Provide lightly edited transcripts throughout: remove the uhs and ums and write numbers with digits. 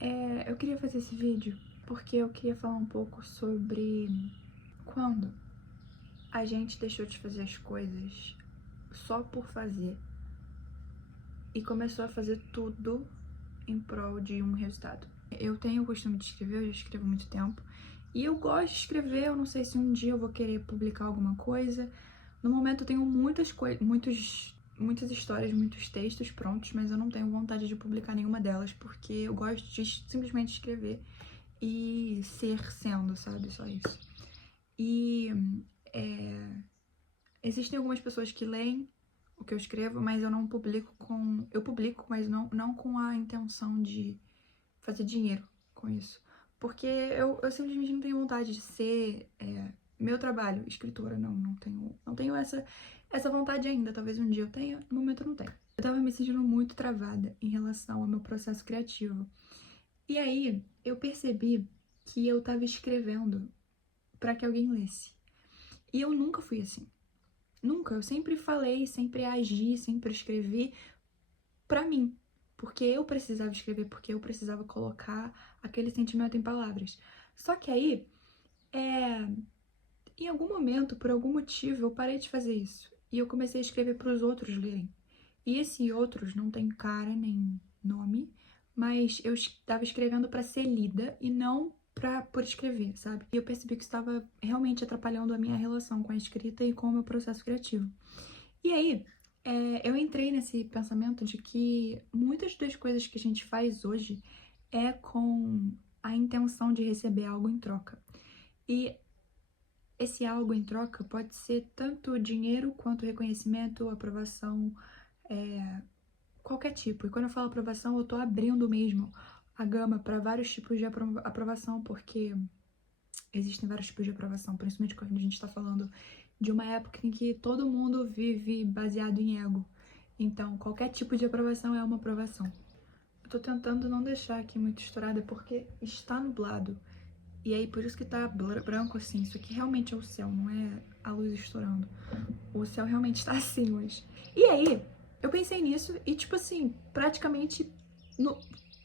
Eu queria fazer esse vídeo porque eu queria falar um pouco sobre quando a gente deixou de fazer as coisas só por fazer e começou a fazer tudo em prol de um resultado. Eu tenho o costume de escrever, eu já escrevo há muito tempo, e eu gosto de escrever. Eu não sei se um dia eu vou querer publicar alguma coisa. No momento eu tenho muitas histórias, muitos textos prontos, mas eu não tenho vontade de publicar nenhuma delas, porque eu gosto de simplesmente escrever e sendo, sabe? Só isso. E existem algumas pessoas que leem o que eu escrevo, mas eu não publico com... Eu publico, mas não com a intenção de fazer dinheiro com isso. Porque eu simplesmente não tenho vontade de ser meu trabalho, escritora. Não tenho essa vontade ainda. Talvez um dia eu tenha, no momento eu não tenho. Eu tava me sentindo muito travada em relação ao meu processo criativo. E aí, eu percebi que eu tava escrevendo pra que alguém lesse. E eu nunca fui assim. Nunca. Eu sempre falei, sempre agi, sempre escrevi pra mim. Porque eu precisava escrever, porque eu precisava colocar aquele sentimento em palavras. Só que aí, em algum momento, por algum motivo, eu parei de fazer isso. E eu comecei a escrever para os outros lerem. E esse outros não tem cara nem nome, mas eu estava escrevendo para ser lida e não por escrever, sabe? E eu percebi que estava realmente atrapalhando a minha relação com a escrita e com o meu processo criativo. E aí, eu entrei nesse pensamento de que muitas das coisas que a gente faz hoje é com a intenção de receber algo em troca. E esse algo em troca pode ser tanto dinheiro quanto reconhecimento, aprovação, qualquer tipo. E quando eu falo aprovação, eu tô abrindo mesmo a gama para vários tipos de aprovação, porque existem vários tipos de aprovação, principalmente quando a gente tá falando de uma época em que todo mundo vive baseado em ego. Então, qualquer tipo de aprovação é uma aprovação. Eu tô tentando não deixar aqui muito estourada porque está nublado. E aí, por isso que tá branco assim. Isso aqui realmente é o céu, não é a luz estourando. O céu realmente tá assim hoje. E aí, eu pensei nisso e, tipo assim, praticamente,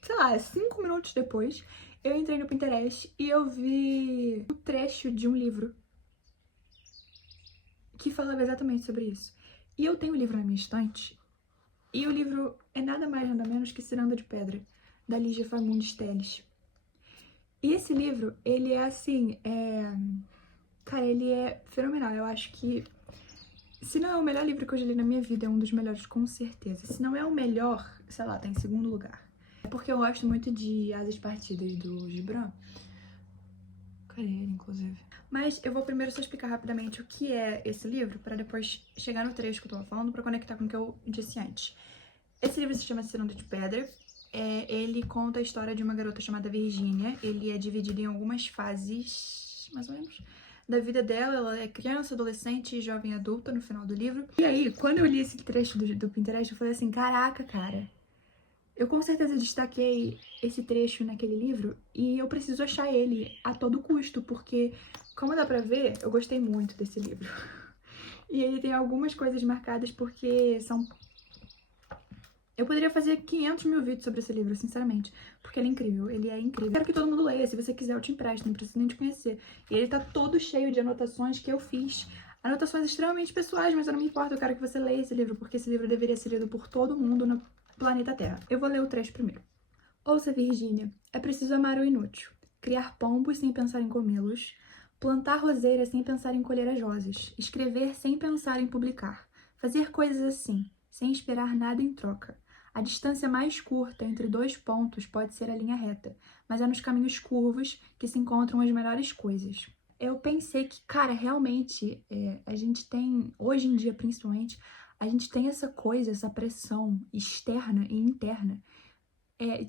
sei lá, 5 minutos depois, eu entrei no Pinterest e eu vi um trecho de um livro que falava exatamente sobre isso. E eu tenho o livro na minha estante, e o livro é nada mais nada menos que Ciranda de Pedra, da Lígia Fagundes Telles. E esse livro, ele é assim, cara, ele é fenomenal. Eu acho que, se não é o melhor livro que eu já li na minha vida, é um dos melhores, com certeza. Se não é o melhor, sei lá, tá em segundo lugar. É porque eu gosto muito de Asas Partidas, do Gibran. Cadê ele, inclusive? Mas eu vou primeiro só explicar rapidamente o que é esse livro, para depois chegar no trecho que eu tava falando, para conectar com o que eu disse antes. Esse livro se chama Ciranda de Pedra. Ele conta a história de uma garota chamada Virgínia. Ele é dividido em algumas fases, mais ou menos, da vida dela. Ela é criança, adolescente e jovem adulta no final do livro. E aí, quando eu li esse trecho do Pinterest, eu falei assim, caraca, cara, eu com certeza destaquei esse trecho naquele livro e eu preciso achar ele a todo custo, porque, como dá pra ver, eu gostei muito desse livro. E ele tem algumas coisas marcadas porque são... Eu poderia fazer 500 mil vídeos sobre esse livro, sinceramente, porque ele é incrível, ele é incrível. Quero que todo mundo leia, se você quiser eu te empresto, não precisa nem te conhecer. E ele tá todo cheio de anotações que eu fiz, anotações extremamente pessoais, mas eu não me importo, eu quero que você leia esse livro, porque esse livro deveria ser lido por todo mundo no planeta Terra. Eu vou ler o trecho primeiro. Ouça, Virgínia, é preciso amar o inútil, criar pombos sem pensar em comê-los, plantar roseiras sem pensar em colher as rosas, escrever sem pensar em publicar, fazer coisas assim, sem esperar nada em troca. A distância mais curta entre dois pontos pode ser a linha reta, mas é nos caminhos curvos que se encontram as melhores coisas. Eu pensei que, cara, realmente, a gente tem, hoje em dia principalmente, a gente tem essa coisa, essa pressão externa e interna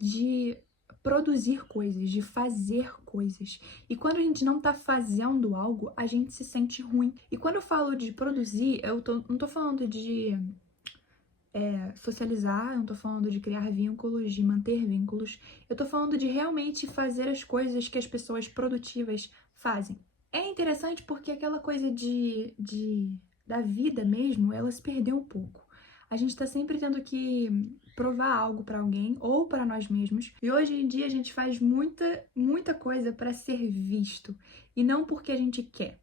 de produzir coisas, de fazer coisas. E quando a gente não tá fazendo algo, a gente se sente ruim. E quando eu falo de produzir, não tô falando de socializar, não tô falando de criar vínculos, de manter vínculos. Eu tô falando de realmente fazer as coisas que as pessoas produtivas fazem. É interessante porque aquela coisa da vida mesmo, ela se perdeu um pouco. A gente tá sempre tendo que provar algo pra alguém ou pra nós mesmos. E hoje em dia a gente faz muita coisa pra ser visto e não porque a gente quer.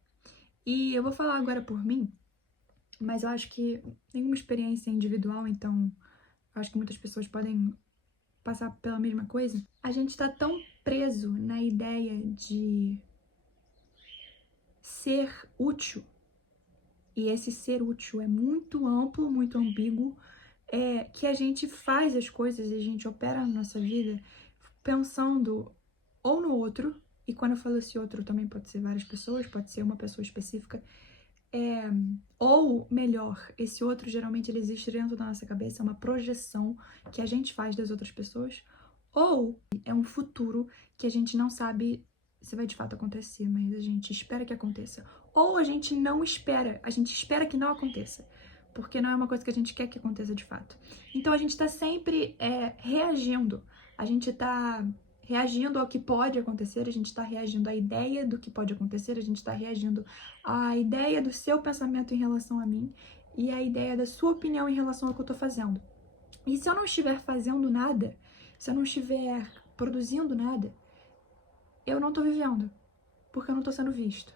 E eu vou falar agora por mim, mas eu acho que nenhuma experiência é individual, então eu acho que muitas pessoas podem passar pela mesma coisa. A gente tá tão preso na ideia de ser útil. E esse ser útil é muito amplo, muito ambíguo, que a gente faz as coisas e a gente opera na nossa vida pensando ou no outro, e quando eu falo esse outro também pode ser várias pessoas, pode ser uma pessoa específica, ou melhor, esse outro geralmente ele existe dentro da nossa cabeça, é uma projeção que a gente faz das outras pessoas, ou é um futuro que a gente não sabe se vai de fato acontecer, mas a gente espera que aconteça. Ou a gente não espera, a gente espera que não aconteça, porque não é uma coisa que a gente quer que aconteça de fato. Então a gente tá sempre reagindo, a gente tá reagindo ao que pode acontecer, a gente tá reagindo à ideia do que pode acontecer, a gente tá reagindo à ideia do seu pensamento em relação a mim e à ideia da sua opinião em relação ao que eu tô fazendo. E se eu não estiver fazendo nada, se eu não estiver produzindo nada, eu não tô vivendo, porque eu não tô sendo visto.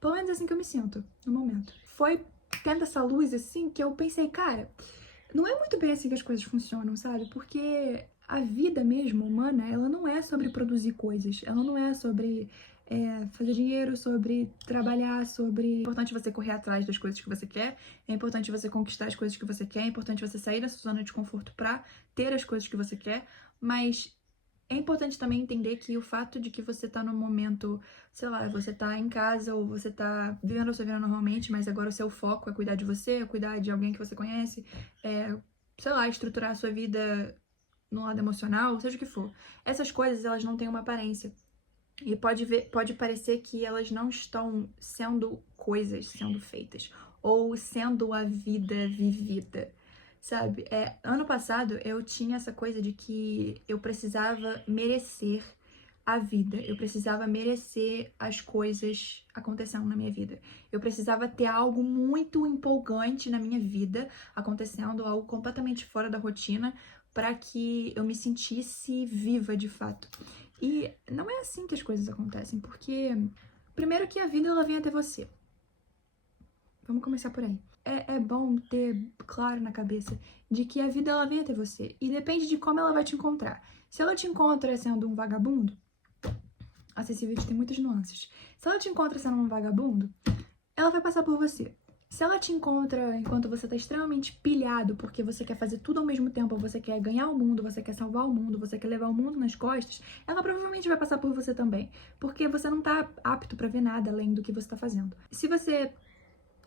Pelo menos é assim que eu me sinto no momento. Foi tendo essa luz assim que eu pensei, cara, não é muito bem assim que as coisas funcionam, sabe? Porque a vida mesmo humana, ela não é sobre produzir coisas, ela não é sobre fazer dinheiro, sobre trabalhar, sobre... É importante você correr atrás das coisas que você quer, é importante você conquistar as coisas que você quer, é importante você sair da sua zona de conforto pra ter as coisas que você quer, mas é importante também entender que o fato de que você tá num momento, sei lá, você tá em casa ou você tá vivendo a sua vida normalmente, mas agora o seu foco é cuidar de você, é cuidar de alguém que você conhece, sei lá, estruturar a sua vida no lado emocional, seja o que for. Essas coisas, elas não têm uma aparência. E pode parecer que elas não estão sendo coisas sendo feitas, ou sendo a vida vivida. Sabe, ano passado eu tinha essa coisa de que eu precisava merecer a vida, eu precisava merecer as coisas acontecendo na minha vida. Eu precisava ter algo muito empolgante na minha vida acontecendo, algo completamente fora da rotina, para que eu me sentisse viva de fato. E não é assim que as coisas acontecem, porque primeiro que a vida ela vem até você. Vamos começar por aí. É bom ter claro na cabeça de que a vida ela vem até você e depende de como ela vai te encontrar. Se ela te encontra sendo um vagabundo, esse vídeo tem muitas nuances. Se ela te encontra sendo um vagabundo, ela vai passar por você. Se ela te encontra enquanto você tá extremamente pilhado porque você quer fazer tudo ao mesmo tempo, você quer ganhar o mundo, você quer salvar o mundo, você quer levar o mundo nas costas, ela provavelmente vai passar por você também, porque você não tá apto pra ver nada além do que você tá fazendo. Se você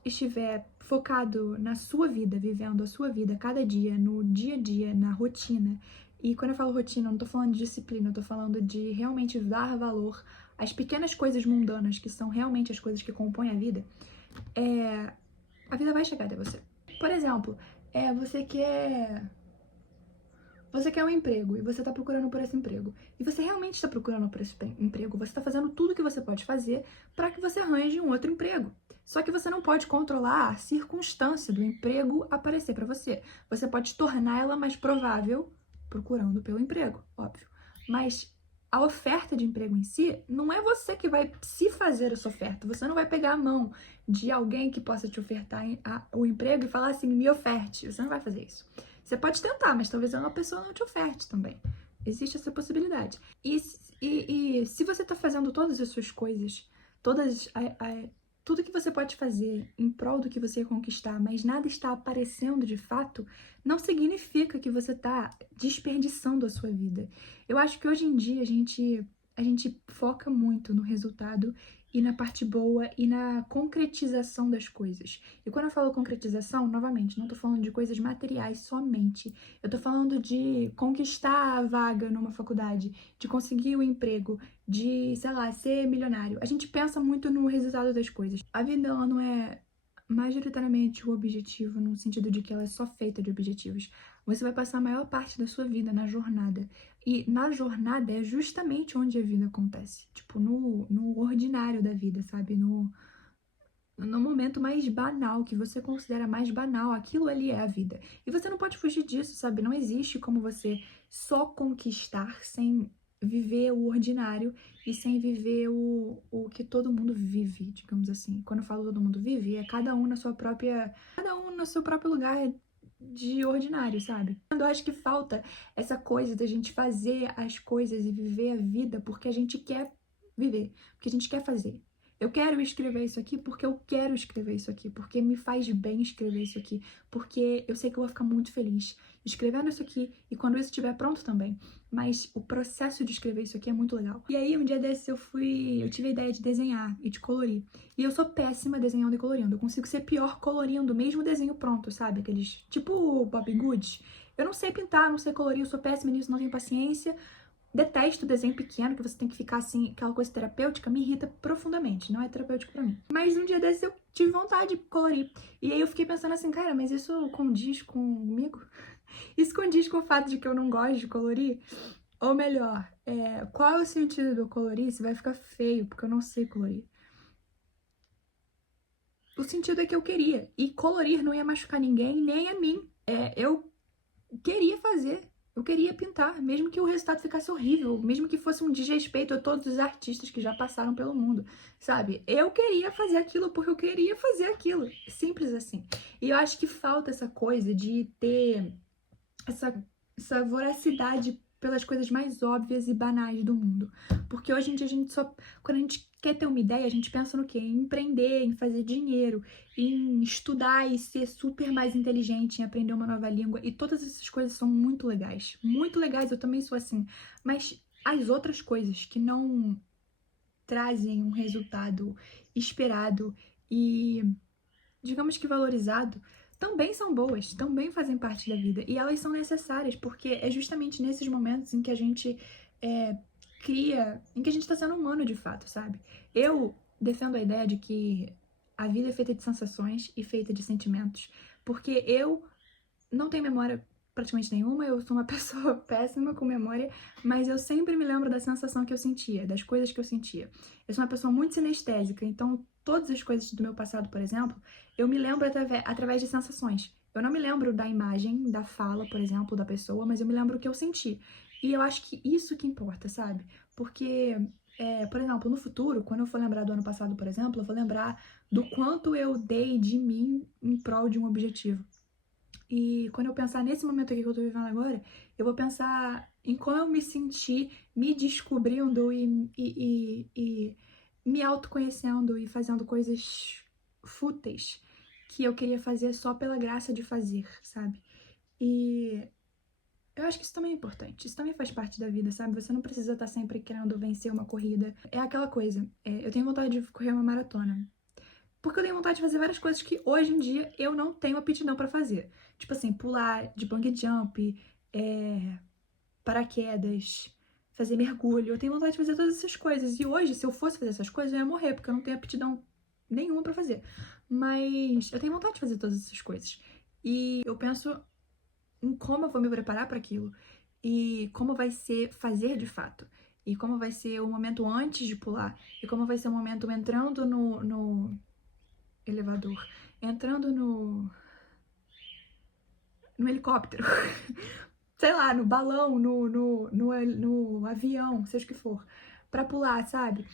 estiver focado na sua vida, vivendo a sua vida cada dia, no dia a dia, na rotina, e quando eu falo rotina, eu não tô falando de disciplina, eu tô falando de realmente dar valor às pequenas coisas mundanas, que são realmente as coisas que compõem a vida, a vida vai chegar até você. Por exemplo, você quer um emprego e você tá procurando por esse emprego. E você realmente está procurando por esse emprego. Você tá fazendo tudo o que você pode fazer para que você arranje um outro emprego. Só que você não pode controlar a circunstância do emprego aparecer para você. Você pode tornar ela mais provável procurando pelo emprego, óbvio. Mas a oferta de emprego em si, não é você que vai se fazer essa oferta. Você não vai pegar a mão de alguém que possa te ofertar o emprego e falar assim, me oferte. Você não vai fazer isso. Você pode tentar, mas talvez uma pessoa não te oferte também. Existe essa possibilidade. E se você tá fazendo todas as suas coisas, tudo que você pode fazer em prol do que você quer conquistar, mas nada está aparecendo de fato, não significa que você tá desperdiçando a sua vida. Eu acho que hoje em dia a gente foca muito no resultado e na parte boa e na concretização das coisas. E quando eu falo concretização, novamente, não tô falando de coisas materiais somente. Eu tô falando de conquistar a vaga numa faculdade, de conseguir o emprego, de, sei lá, ser milionário. A gente pensa muito no resultado das coisas. A vida, ela não é majoritariamente o objetivo, no sentido de que ela é só feita de objetivos. Você vai passar a maior parte da sua vida na jornada. E na jornada é justamente onde a vida acontece. Tipo, no ordinário da vida, sabe? no momento mais banal, que você considera mais banal, aquilo ali é a vida. E você não pode fugir disso, sabe? Não existe como você só conquistar sem viver o ordinário e sem viver o que todo mundo vive, digamos assim. Quando eu falo todo mundo vive, é cada um na sua própria, cada um no seu próprio lugar de ordinário, sabe? Eu acho que falta essa coisa da gente fazer as coisas e viver a vida porque a gente quer viver, porque a gente quer fazer. Eu quero escrever isso aqui porque eu quero escrever isso aqui, porque me faz bem escrever isso aqui, porque eu sei que eu vou ficar muito feliz escrevendo isso aqui e quando isso estiver pronto também. Mas o processo de escrever isso aqui é muito legal. E aí, um dia desses eu tive a ideia de desenhar e de colorir. E eu sou péssima desenhando e colorindo. Eu consigo ser pior colorindo, mesmo o desenho pronto, sabe? Aqueles, tipo o Bobbie Goods. Eu não sei pintar, não sei colorir, eu sou péssima nisso, não tenho paciência. Detesto desenho pequeno, que você tem que ficar assim, aquela coisa terapêutica, me irrita profundamente, não é terapêutico pra mim. Mas um dia desses eu tive vontade de colorir. E aí eu fiquei pensando assim, cara, mas isso condiz comigo? Isso condiz com o fato de que eu não gosto de colorir? Ou melhor, qual é o sentido do colorir se vai ficar feio, porque eu não sei colorir? O sentido é que eu queria. E colorir não ia machucar ninguém, nem a mim. Eu queria fazer. Eu queria pintar, mesmo que o resultado ficasse horrível, mesmo que fosse um desrespeito a todos os artistas que já passaram pelo mundo, sabe? Eu queria fazer aquilo porque eu queria fazer aquilo. Simples assim. E eu acho que falta essa coisa de ter essa voracidade pelas coisas mais óbvias e banais do mundo. Porque hoje em dia a gente só... Quando a gente quer ter uma ideia, a gente pensa no quê? Em empreender, em fazer dinheiro, em estudar e ser super mais inteligente, em aprender uma nova língua. E todas essas coisas são muito legais. Muito legais, eu também sou assim. Mas as outras coisas que não trazem um resultado esperado e, digamos que valorizado, também são boas, também fazem parte da vida. E elas são necessárias, porque é justamente nesses momentos em que a gente cria, em que a gente tá sendo humano de fato, sabe? Eu defendo a ideia de que a vida é feita de sensações e feita de sentimentos, porque eu não tenho memória praticamente nenhuma, eu sou uma pessoa péssima com memória, mas eu sempre me lembro da sensação que eu sentia, das coisas que eu sentia. Eu sou uma pessoa muito sinestésica, então todas as coisas do meu passado, por exemplo, eu me lembro através de sensações. Eu não me lembro da imagem, da fala, por exemplo, da pessoa, mas eu me lembro o que eu senti. E eu acho que isso que importa, sabe? Porque, por exemplo, no futuro, quando eu for lembrar do ano passado, por exemplo, eu vou lembrar do quanto eu dei de mim em prol de um objetivo. E quando eu pensar nesse momento aqui que eu tô vivendo agora, eu vou pensar em como eu me senti me descobrindo e me autoconhecendo e fazendo coisas fúteis que eu queria fazer só pela graça de fazer, sabe? E eu acho que isso também é importante, isso também faz parte da vida, sabe? Você não precisa estar sempre querendo vencer uma corrida. É aquela coisa, eu tenho vontade de correr uma maratona. Porque eu tenho vontade de fazer várias coisas que hoje em dia eu não tenho aptidão pra fazer. Tipo assim, pular de bungee jump, paraquedas, fazer mergulho. Eu tenho vontade de fazer todas essas coisas. E hoje, se eu fosse fazer essas coisas, eu ia morrer, porque eu não tenho aptidão nenhuma pra fazer. Mas eu tenho vontade de fazer todas essas coisas. E eu penso em como eu vou me preparar para aquilo. E como vai ser fazer de fato. E como vai ser o momento antes de pular. E como vai ser o momento entrando no elevador, entrando no helicóptero, sei lá, no balão, no avião, seja o que for, pra pular, sabe?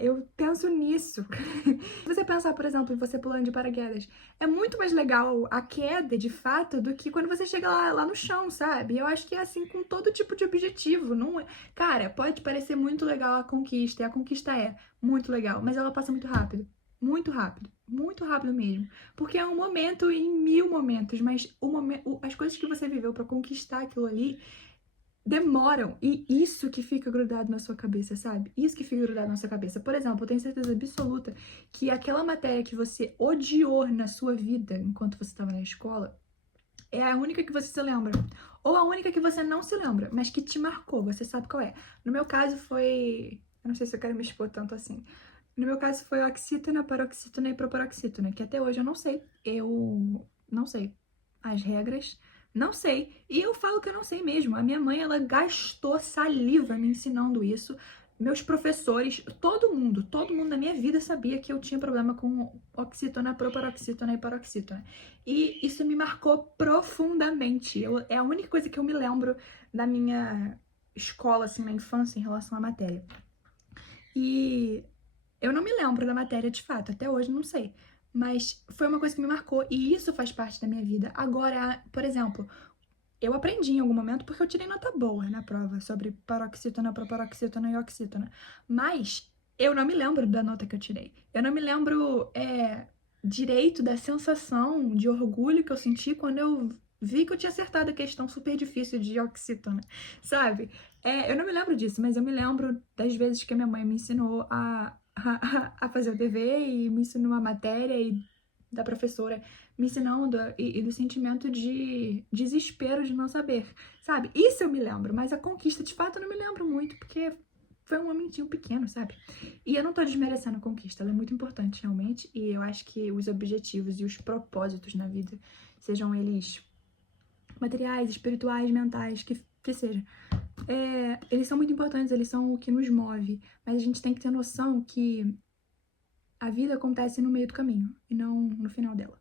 Eu penso nisso. Se você pensar, por exemplo, em você pulando de paraquedas, é muito mais legal a queda, de fato, do que quando você chega lá no chão, sabe? Eu acho que é assim com todo tipo de objetivo. Não é... Cara, pode parecer muito legal a conquista, e a conquista é muito legal, mas ela passa muito rápido. Muito rápido mesmo. Porque é um momento em mil momentos, mas as coisas que você viveu pra conquistar aquilo ali demoram. E isso que fica grudado na sua cabeça, sabe? Isso que fica grudado na sua cabeça. Por exemplo, eu tenho certeza absoluta que aquela matéria que você odiou na sua vida enquanto você estava na escola é a única que você se lembra. Ou a única que você não se lembra, mas que te marcou, você sabe qual é. No meu caso foi... Eu não sei se eu quero me expor tanto assim. No meu caso foi oxítona, paroxítona e proparoxítona, que até hoje eu não sei. Eu não sei as regras, não sei. E eu falo que eu não sei mesmo. A minha mãe, ela gastou saliva me ensinando isso meus professores, todo mundo na minha vida sabia que eu tinha problema com oxítona, proparoxítona e paroxítona. E isso me marcou profundamente. É a única coisa que eu me lembro da minha escola, assim, na infância, em relação à matéria. E eu não me lembro da matéria de fato, até hoje não sei. Mas foi uma coisa que me marcou e isso faz parte da minha vida. Agora, por exemplo, eu aprendi em algum momento porque eu tirei nota boa na prova sobre paroxítona, proparoxítona e oxítona. Mas eu não me lembro da nota que eu tirei. Eu não me lembro direito da sensação de orgulho que eu senti quando eu vi que eu tinha acertado a questão super difícil de oxítona, sabe? Eu não me lembro disso, mas eu me lembro das vezes que a minha mãe me ensinou a fazer o dever e me ensinou a matéria e da professora me ensinando e do sentimento de desespero de não saber, sabe? Isso eu me lembro, mas a conquista de fato eu não me lembro muito, porque foi um momentinho pequeno, sabe? E eu não tô desmerecendo a conquista, ela é muito importante realmente, e eu acho que os objetivos e os propósitos na vida, sejam eles materiais, espirituais, mentais, que seja, eles são muito importantes, eles são o que nos move, mas a gente tem que ter noção que a vida acontece no meio do caminho e não no final dela.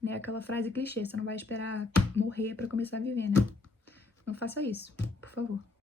Né? Aquela frase clichê, você não vai esperar morrer pra começar a viver, né? Não faça isso, por favor.